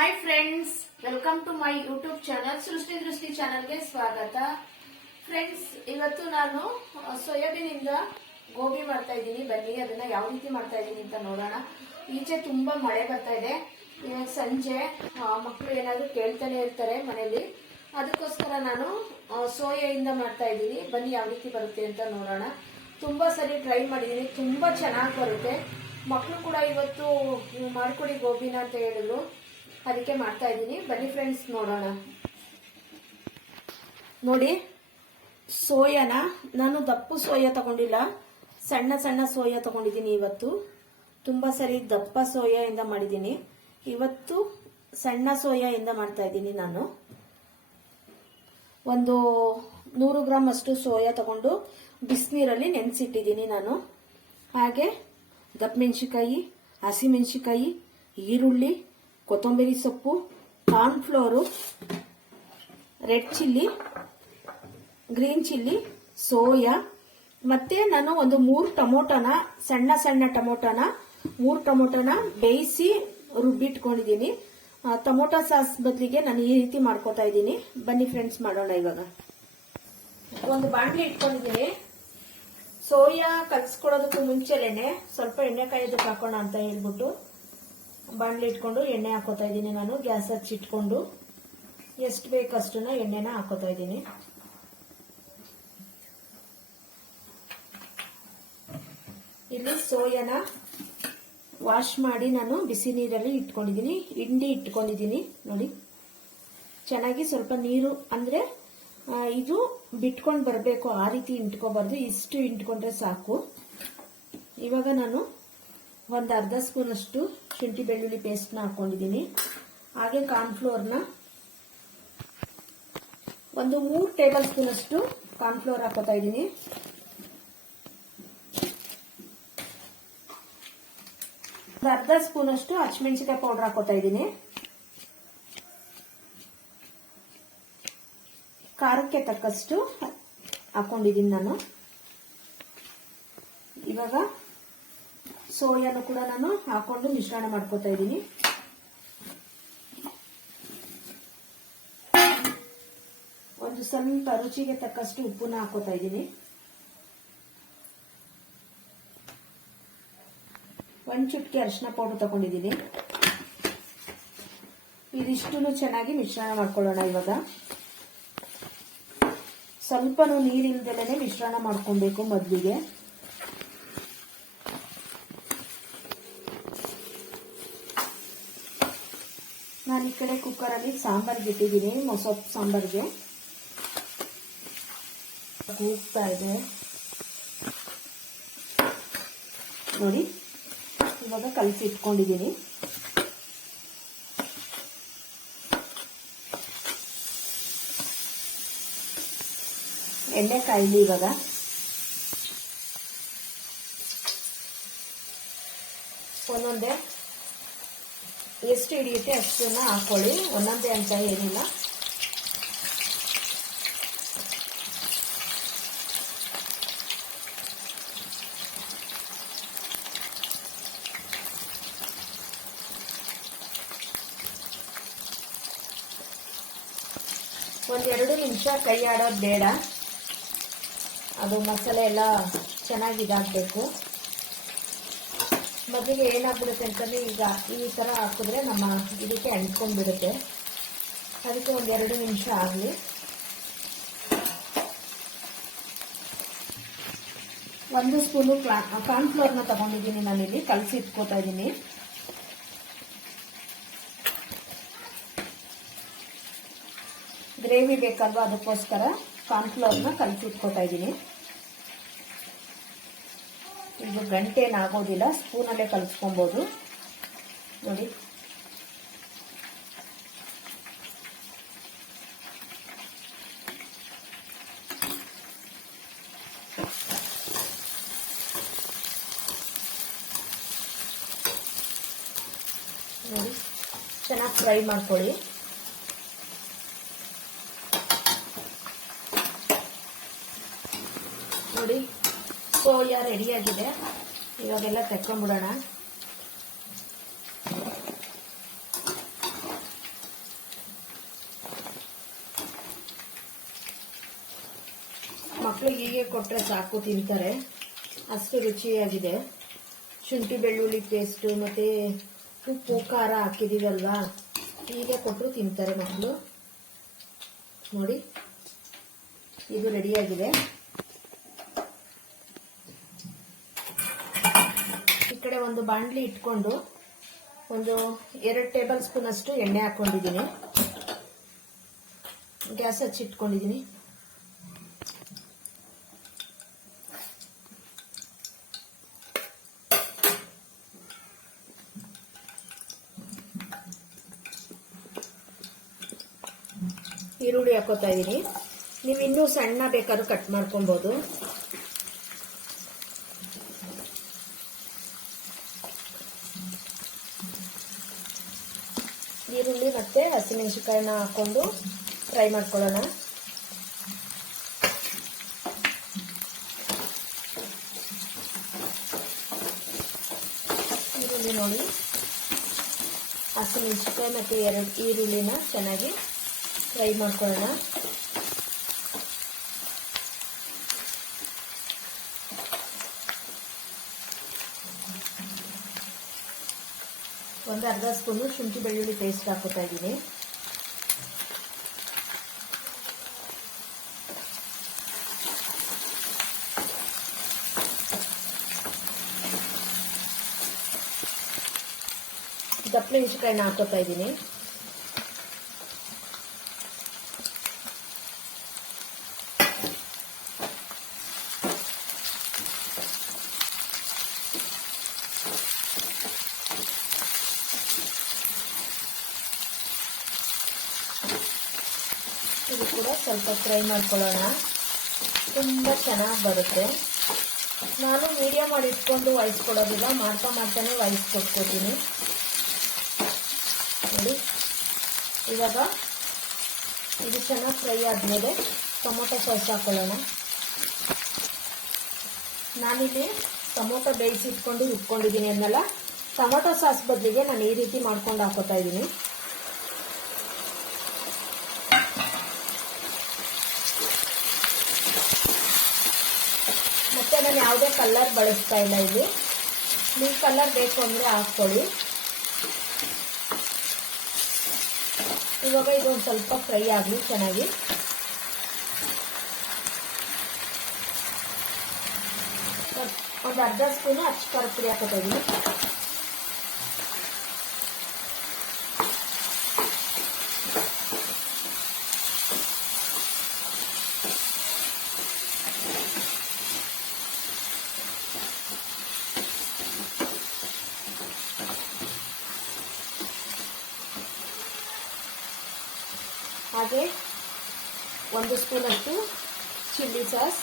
Hi friends, welcome to my YouTube channel Srishti Drishti ಚಾನಲ್ಗೆ ಸ್ವಾಗತ. Friends, ಇವತ್ತು ನಾನು ಸೋಯಾಬೀನ್ ಇಂದ ಗೋಬಿ ಮಾಡ್ತಾ ಇದ್ದೀನಿ. ಬನ್ನಿ ಅದನ್ನ ಯಾವ ರೀತಿ ಮಾಡ್ತಾ ಇದ್ದೀನಿ ಅಂತ ನೋಡೋಣ. ಈಚೆ ತುಂಬಾ ಮಳೆ ಬರ್ತಾ ಇದೆ. ಇವಾಗ ಸಂಜೆ ಮಕ್ಕಳು ಏನಾದ್ರು ಕೇಳ್ತಾನೆ ಇರ್ತಾರೆ ಮನೇಲಿ. ಅದಕ್ಕೋಸ್ಕರ ನಾನು ಸೋಯಾದಿಂದ ಮಾಡ್ತಾ ಇದ್ದೀನಿ. ಬನ್ನಿ ಯಾವ ರೀತಿ ಬರುತ್ತೆ ಅಂತ ನೋಡೋಣ. ತುಂಬಾ ಸರಿ ಟ್ರೈ ಮಾಡಿದ್ದೀನಿ, ತುಂಬಾ ಚೆನ್ನಾಗಿ ಬರುತ್ತೆ. ಮಕ್ಕಳು ಕೂಡ ಇವತ್ತು ಮಾಡ್ಕೊಡಿ ಗೋಬಿನ ಅಂತ ಹೇಳಿದ್ರು, ಅದಕ್ಕೆ ಮಾಡ್ತಾ ಇದ್ದೀನಿ. ಬನ್ನಿ ಫ್ರೆಂಡ್ಸ್ ನೋಡೋಣ. ನೋಡಿ, ಸೋಯಾನ ನಾನು ದಪ್ಪು ಸೋಯಾ ತಗೊಂಡಿಲ್ಲ, ಸಣ್ಣ ಸಣ್ಣ ಸೋಯಾ ತಗೊಂಡಿದ್ದೀನಿ. ಇವತ್ತು ತುಂಬಾ ಸರಿ ದಪ್ಪ ಸೋಯಾ ಇಂದ ಮಾಡಿದ್ದೀನಿ. ಇವತ್ತು ಸಣ್ಣ ಸೋಯಾ ಇಂದ ಮಾಡ್ತಾ ಇದ್ದೀನಿ. ನಾನು ಒಂದು 100 ಗ್ರಾಮ್ ಅಷ್ಟು ಸೋಯಾ ತಗೊಂಡು ಬಿಸಿನೀರಲ್ಲಿ ನೆನೆಸಿಟ್ಟಿದ್ದೀನಿ ನಾನು. ಹಾಗೆ ದಪ್ಪಮೆಣಸಿಕಾಯಿ, ಹಸಿಮೆಣಸಿಕಾಯಿ, ಈರುಳ್ಳಿ, ಕೊತ್ತಂಬರಿ ಸೊಪ್ಪು, cornflour, red chilli, green chilli, soya, ಮತ್ತೆ ನಾನು ಒಂದು 3 ಟೊಮೊಟೊನ, ಸಣ್ಣ ಸಣ್ಣ ಟೊಮೊಟೊನ 3 ಟೊಮೊಟೊನ ಬೇಯಿಸಿ ರುಬ್ಬಿಟ್ಕೊಂಡಿದ್ದೀನಿ. ಟೊಮೊಟೊ ಸಾಸ್ ಬದಲಿಗೆ ನಾನು ಈ ರೀತಿ ಮಾಡ್ಕೊತಾ ಇದ್ದೀನಿ. ಬನ್ನಿ ಫ್ರೆಂಡ್ಸ್ ಮಾಡೋಣ. ಇವಾಗ ಒಂದು ಬಾಣಲಿ ಇಟ್ಕೊಂಡಿದ್ದೀನಿ. ಸೋಯಾ ಕಲ್ಸ್ಕೊಡೋದಕ್ಕೂ ಮುಂಚೆನೆ ಸ್ವಲ್ಪ ಎಣ್ಣೆ ಕಾಯೋದಕ್ಕೆ ಹಾಕೋಣ ಅಂತ ಹೇಳ್ಬಿಟ್ಟು ಬಾಣಲಿ ಇಟ್ಕೊಂಡು ಎಣ್ಣೆ ಹಾಕೋತಾ ಇದ್ದೀನಿ. ನಾನು ಗ್ಯಾಸ್ ಹಚ್ಚಿಟ್ಕೊಂಡು ಎಷ್ಟು ಬೇಕಷ್ಟನ್ನ ಎಣ್ಣೆನ ಹಾಕೋತಾ ಇದ್ದೀನಿ. ಇಲ್ಲಿ ಸೋಯಾನ ವಾಶ್ ಮಾಡಿ ನಾನು ಬಿಸಿ ನೀರಲ್ಲಿ ಇಟ್ಕೊಂಡಿದ್ದೀನಿ. ಹಿಂಡಿ ಇಟ್ಕೊಂಡಿದ್ದೀನಿ. ನೋಡಿ, ಚೆನ್ನಾಗಿ ಸ್ವಲ್ಪ ನೀರು ಅಂದ್ರೆ ಇದು ಬಿಟ್ಕೊಂಡು ಬರಬೇಕು, ಆ ರೀತಿ ಇಂಟ್ಕೋಬಾರ್ದು, ಇಷ್ಟು ಇಂಟ್ಕೊಂಡ್ರೆ ಸಾಕು. ಇವಾಗ ನಾನು ಒಂದು ಅರ್ಧ ಸ್ಪೂನ್ ಅಷ್ಟು ಶುಂಠಿ ಬೆಳ್ಳುಳ್ಳಿ ಪೇಸ್ಟ್ನ ಹಾಕೊಂಡಿದ್ದೀನಿ. ಹಾಗೆ ಕಾರ್ನ್ಫ್ಲೋರ್ನ ಒಂದು 3 ಟೇಬಲ್ ಸ್ಪೂನ್ ಅಷ್ಟು ಕಾರ್ನ್ಫ್ಲೋರ್ ಹಾಕೋತಾ ಇದ್ದೀನಿ. ಒಂದು ಅರ್ಧ ಸ್ಪೂನ್ ಅಷ್ಟು ಹಸಿಮೆಣಸಿಕಾಯಿ ಪೌಡರ್ ಹಾಕೋತಾ ಇದ್ದೀನಿ. ಖಾರಕ್ಕೆ ತಕ್ಕಷ್ಟು ಹಾಕೊಂಡಿದ್ದೀನಿ ನಾನು. ಇವಾಗ ಸೋಯಾನು ಕೂಡ ನಾನು ಹಾಕೊಂಡು ಮಿಶ್ರಣ ಮಾಡ್ಕೋತಾ ಇದ್ದೀನಿ. ಒಂದು ಸ್ವಲ್ಪ ರುಚಿಗೆ ತಕ್ಕಷ್ಟು ಉಪ್ಪನ್ನ ಹಾಕೋತಾ ಇದ್ದೀನಿ. ಒಂದು ಚುಟ್ಕಿ ಅರಿಶಿನ ಪೌಡರ್ ತಗೊಂಡಿದ್ದೀನಿ. ಇದಿಷ್ಟನ್ನು ಚೆನ್ನಾಗಿ ಮಿಶ್ರಣ ಮಾಡ್ಕೊಳ್ಳೋಣ. ಇವಾಗ ಸ್ವಲ್ಪನೂ ನೀರಿಲ್ದಲೇ ಮಿಶ್ರಣ ಮಾಡ್ಕೊಬೇಕು ಮೊದಲಿಗೆ. ನಾನು ಈ ಕಡೆ ಕುಕ್ಕರಲ್ಲಿ ಸಾಂಬಾರ್ಗೆ ಇಟ್ಟಿದ್ದೀನಿ, ಮೊಸೊಪ್ಪು ಸಾಂಬಾರ್ಗೆ ಕೂಗ್ತಾ ಇದೆ ನೋಡಿ. ಇವಾಗ ಕಲಸಿ ಇಟ್ಕೊಂಡಿದ್ದೀನಿ. ಎಣ್ಣೆ ಕಾಯಿಲಿ. ಇವಾಗ ಒಂದೊಂದೇ ಎಷ್ಟು ಹಿಡಿಯುತ್ತೆ ಅಷ್ಟನ್ನ ಹಾಕೊಳ್ಳಿ, ಒಂದೊಂದೇ ಅಂತ ಏನಿಲ್ಲ. ಒಂದೆರಡು ನಿಮಿಷ ಕೈ ಆಡೋದು ಬೇಡ, ಅದು ಮಸಾಲೆ ಎಲ್ಲ ಚೆನ್ನಾಗಿ ಇದಾಗಬೇಕು. ಮೊದಲಿಗೆ ಏನಾಗ್ಬಿಡುತ್ತೆ ಅಂತಂದ್ರೆ, ಈಗ ಈ ಥರ ಹಾಕಿದ್ರೆ ನಮ್ಮ ಇದಕ್ಕೆ ಅಂಟ್ಕೊಂಡ್ಬಿಡುತ್ತೆ. ಅದಕ್ಕೆ ಒಂದು 2 ನಿಮಿಷ ಆಗಲಿ. ಒಂದು ಸ್ಪೂನು ಕಾರ್ನ್ಫ್ಲೋರ್ನ ತಗೊಂಡಿದ್ದೀನಿ ನಾನಿಲ್ಲಿ, ಕಲಸಿ ಇಟ್ಕೋತಾ ಇದ್ದೀನಿ. ಗ್ರೇವಿ ಬೇಕಲ್ವಾ, ಅದಕ್ಕೋಸ್ಕರ ಕಾರ್ನ್ಫ್ಲೋರ್ನ ಕಲಸಿ ಇಟ್ಕೋತಾ ಇದ್ದೀನಿ. ಇದು ಗಂಟೆ ಏನಾಗೋದಿಲ್ಲ, ಸ್ಪೂನಲ್ಲೇ ಕಲಿಸ್ಕೊಬೋದು. ನೋಡಿ, ನೋಡಿ ಚೆನ್ನಾಗಿ ಫ್ರೈ ಮಾಡ್ಕೊಳ್ಳಿ. ನೋಡಿ, ಸೋಯಾ ರೆಡಿಯಾಗಿದೆ. ಇವಾಗೆಲ್ಲ ತೆಕ್ಕೊಂಡ್ಬಿಡೋಣ. ಮಕ್ಳಿಗೆ ಹೀಗೆ ಕೊಟ್ಟರೆ ಸಾಕು, ತಿಂತಾರೆ, ಅಷ್ಟು ರುಚಿಯಾಗಿದೆ. ಶುಂಠಿ ಬೆಳ್ಳುಳ್ಳಿ ಪೇಸ್ಟು ಮತ್ತು ಉಪ್ಪು ಖಾರ ಹಾಕಿದ್ದೀವಲ್ವಾ, ಹೀಗೆ ಕೊಟ್ಟರು ತಿಂತಾರೆ ಮಕ್ಕಳು. ನೋಡಿ, ಇದು ರೆಡಿಯಾಗಿದೆ. ಈ ಕಡೆ ಒಂದು ಬಾಣಲಿ ಇಟ್ಕೊಂಡು ಒಂದು 2 ಟೇಬಲ್ ಸ್ಪೂನ್ ಅಷ್ಟು ಎಣ್ಣೆ ಹಾಕೊಂಡಿದ್ದೀನಿ. ಗ್ಯಾಸ್ ಹಚ್ಚಿಟ್ಕೊಂಡಿದ್ದೀನಿ. ಈರುಳ್ಳಿ ಹಾಕೋತಾ ಇದ್ದೀನಿ. ನೀವು ಇನ್ನೂ ಸಣ್ಣ ಬೇಕಾದ್ರೂ ಕಟ್ ಮಾಡ್ಕೊಬೋದು. ಈರುಳ್ಳಿ ಮತ್ತೆ ಹಸಿಮೆಣಸಿನಕಾಯಿನ ಹಾಕೊಂಡು ಫ್ರೈ ಮಾಡ್ಕೊಳ್ಳೋಣ. ಈರುಳ್ಳಿ ನೋಡಿ, ಹಸಿಮೆಣಸಿನಕಾಯಿ ಮತ್ತು 2 ಈರುಳ್ಳಿನ ಚೆನ್ನಾಗಿ ಫ್ರೈ ಮಾಡ್ಕೊಳ್ಳೋಣ. ಒಂದು ಅರ್ಧ ಸ್ಪೂನು ಶುಂಠಿ ಬೆಳ್ಳುಳ್ಳಿ ಪೇಸ್ಟ್ ಹಾಕೋತಾ ಇದ್ದೀನಿ. ದಪ್ಪಮೆಣಸಿನಕಾಯಿನ ಹಾಕೋತಾ ಇದ್ದೀನಿ. ಇದು ಕೂಡ ಸ್ವಲ್ಪ ಫ್ರೈ ಮಾಡ್ಕೊಳ್ಳೋಣ. ತುಂಬ ಚೆನ್ನಾಗಿ ಬರುತ್ತೆ. ನಾನು ಮೀಡಿಯಮ್ ಮಾಡಿ ಇಟ್ಕೊಂಡು ವಾಯ್ಸ್ ಕೊಡೋದಿಲ್ಲ, ಮಾಡ್ತಾನೆ ವಾಯ್ಸ್ ಕೊಟ್ಕೋತೀನಿ. ನೋಡಿ, ಇವಾಗ ಇದು ಚೆನ್ನಾಗಿ ಫ್ರೈ ಆದಮೇಲೆ ಟೊಮೊಟೊ ಸಾಸ್ ಹಾಕೊಳ್ಳೋಣ. ನಾನಿಲ್ಲಿ ಟೊಮೊಟೊ ಬೇಯಿಸಿಟ್ಕೊಂಡು ಇಟ್ಕೊಂಡಿದ್ದೀನಿ ಅನ್ನಲ್ಲ, ಟೊಮೊಟೊ ಸಾಸ್ ಬದಲಿಗೆ ನಾನು ಈ ರೀತಿ ಮಾಡ್ಕೊಂಡು ಹಾಕೋತಾ ಇದ್ದೀನಿ. ಮತ್ತೆ ನಾನು ಯಾವುದೇ ಕಲರ್ ಬಳಸ್ತಾ ಇಲ್ಲ ಇಲ್ಲಿ. ನೀವು ಕಲರ್ ಬೇಕು ಅಂದರೆ ಹಾಕ್ಕೊಳ್ಳಿ. ಇವಾಗ ಇದೊಂದು ಸ್ವಲ್ಪ ಫ್ರೈ ಆಗಲಿ ಚೆನ್ನಾಗಿ. ಒಂದು ಅರ್ಧ ಸ್ಪೂನು ಅಚ್ಚ ಖಾರದ ಪುಡಿ ಹಾಕೋತಾ ಇದ್ದೀನಿ. ಹಾಗೆ 1 ಸ್ಪೂನ್ ಅಷ್ಟು ಚಿಲ್ಲಿ ಸಾಸ್,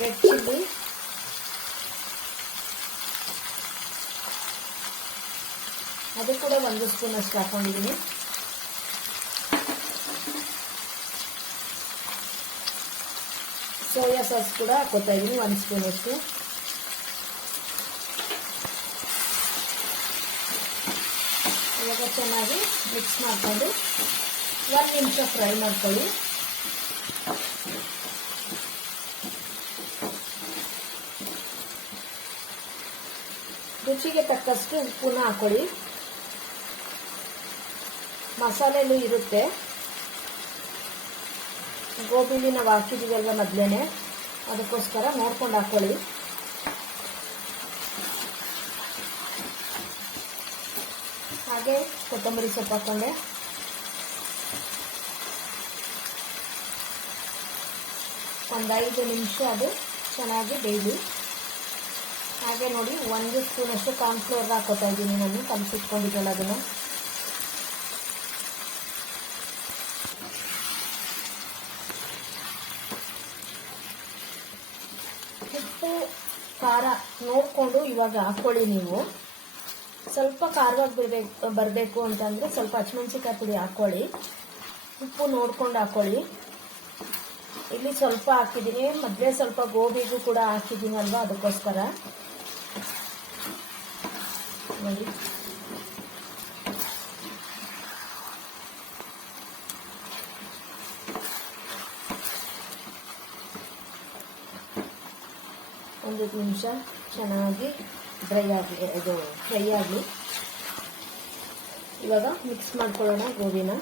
ರೆಡ್ ಚಿಲ್ಲಿ, ಅದು ಕೂಡ 1 ಸ್ಪೂನ್ ಅಷ್ಟು ಹಾಕೊಂಡಿದ್ದೀನಿ. ಸೋಯಾ ಸಾಸ್ ಕೂಡ ಹಾಕೋತಾ ಇದ್ದೀನಿ 1 ಸ್ಪೂನ್ ಅಷ್ಟು. ಇವಾಗ ಚೆನ್ನಾಗಿ ಮಿಕ್ಸ್ ಮಾಡಿಕೊಂಡು 1 ನಿಮಿಷ ಫ್ರೈ ಮಾಡ್ಕೊಳ್ಳಿ. ರುಚಿಗೆ ತಕ್ಕಷ್ಟು ಉಪ್ಪನ್ನ ಹಾಕೊಳ್ಳಿ. ಮಸಾಲೆನೂ ಇರುತ್ತೆ, ಗೋಬಿಲಿ ನಾವು ಹಾಕಿದ್ದೀವಲ್ವ ಮೊದಲೇನೆ, ಅದಕ್ಕೋಸ್ಕರ ನೋಡ್ಕೊಂಡು ಹಾಕೊಳ್ಳಿ. ಹಾಗೆ ಕೊತ್ತಂಬರಿ ಸೊಪ್ಪು ಹಾಕೊಂಡೆ. ಒಂದು 5 ನಿಮಿಷ ಅದು ಚೆನ್ನಾಗಿ ಬೇಯಲಿ. ಹಾಗೆ ನೋಡಿ, 1 ಸ್ಪೂನ್ ಅಷ್ಟು ಕಾರ್ನ್ಫ್ಲೋರ್ ಹಾಕೋತಾ ಇದ್ದೀನಿ ನಾನು, ಕಲಸಿಟ್ಕೊಂಡಿದ್ದಲ್ಲ ಅದನ್ನು. ಉಪ್ಪು ಖಾರ ನೋಡಿಕೊಂಡು ಇವಾಗ ಹಾಕ್ಕೊಳ್ಳಿ. ನೀವು ಸ್ವಲ್ಪ ಖಾರವಾಗಿ ಬರಬೇಕು ಅಂತಂದರೆ ಸ್ವಲ್ಪ ಹಸಿಮೆಣಸಿನಕಾಯಿ ಪುಡಿ ಹಾಕ್ಕೊಳ್ಳಿ. ಉಪ್ಪು ನೋಡ್ಕೊಂಡು ಹಾಕ್ಕೊಳ್ಳಿ. ಇಲ್ಲಿ ಸ್ವಲ್ಪ ಹಾಕಿದ್ದೀನಿ, ಮೊದಲೇ ಸ್ವಲ್ಪ ಗೋಬಿಗೂ ಕೂಡ ಹಾಕಿದ್ದೀನಿ ಅಲ್ವಾ, ಅದಕ್ಕೋಸ್ಕರ ನೋಡಿ. ಒಂದು ನಿಮಿಷ ಚೆನ್ನಾಗಿ ಡ್ರೈ ಆಗಲಿ, ಇದು ಫ್ರೈ ಆಗಲಿ. ಇವಾಗ ಮಿಕ್ಸ್ ಮಾಡ್ಕೊಳ್ಳೋಣ ಗೋಬಿನ.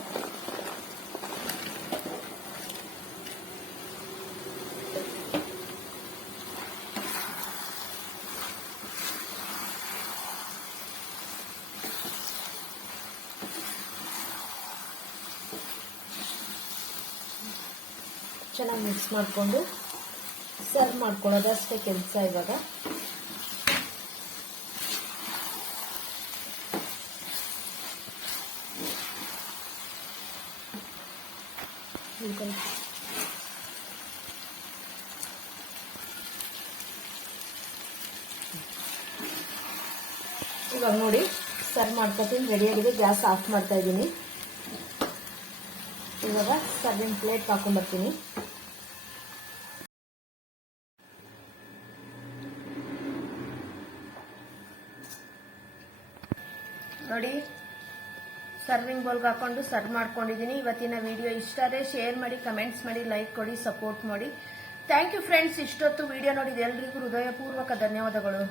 ಚೆನ್ನಾಗಿ ಮಿಕ್ಸ್ ಮಾಡಿಕೊಂಡು ಸರ್ವ್ ಮಾಡ್ಕೊಳ್ಳೋದಷ್ಟೇ ಕೆಲಸ ಇವಾಗ. ಇವಾಗ ನೋಡಿ ಸರ್ವ್ ಮಾಡ್ಕೊತೀನಿ, ರೆಡಿಯಾಗಿದೆ. ಗ್ಯಾಸ್ ಆಫ್ ಮಾಡ್ತಾ ಇದ್ದೀನಿ. ಇವಾಗ ಸರ್ವಿಂಗ್ ಪ್ಲೇಟ್ ಹಾಕೊಂಡ್ಬರ್ತೀನಿ. ನೋಡಿ, ಸರ್ವಿಂಗ್ ಬೌಲ್ಗೆ ಹಾಕೊಂಡು ಸರ್ವ್ ಮಾಡ್ಕೊಂಡಿದ್ದೀನಿ. ಇವತ್ತಿನ ವಿಡಿಯೋ ಇಷ್ಟ ಆದರೆ ಶೇರ್ ಮಾಡಿ, ಕಮೆಂಟ್ಸ್ ಮಾಡಿ, ಲೈಕ್ ಕೊಡಿ, ಸಪೋರ್ಟ್ ಮಾಡಿ. Thank you friends. ಇಷ್ಟೊತ್ತು ವಿಡಿಯೋ ನೋಡಿದ ಎಲ್ರಿಗೂ ಹೃದಯಪೂರ್ವಕ ಧನ್ಯವಾದಗಳು.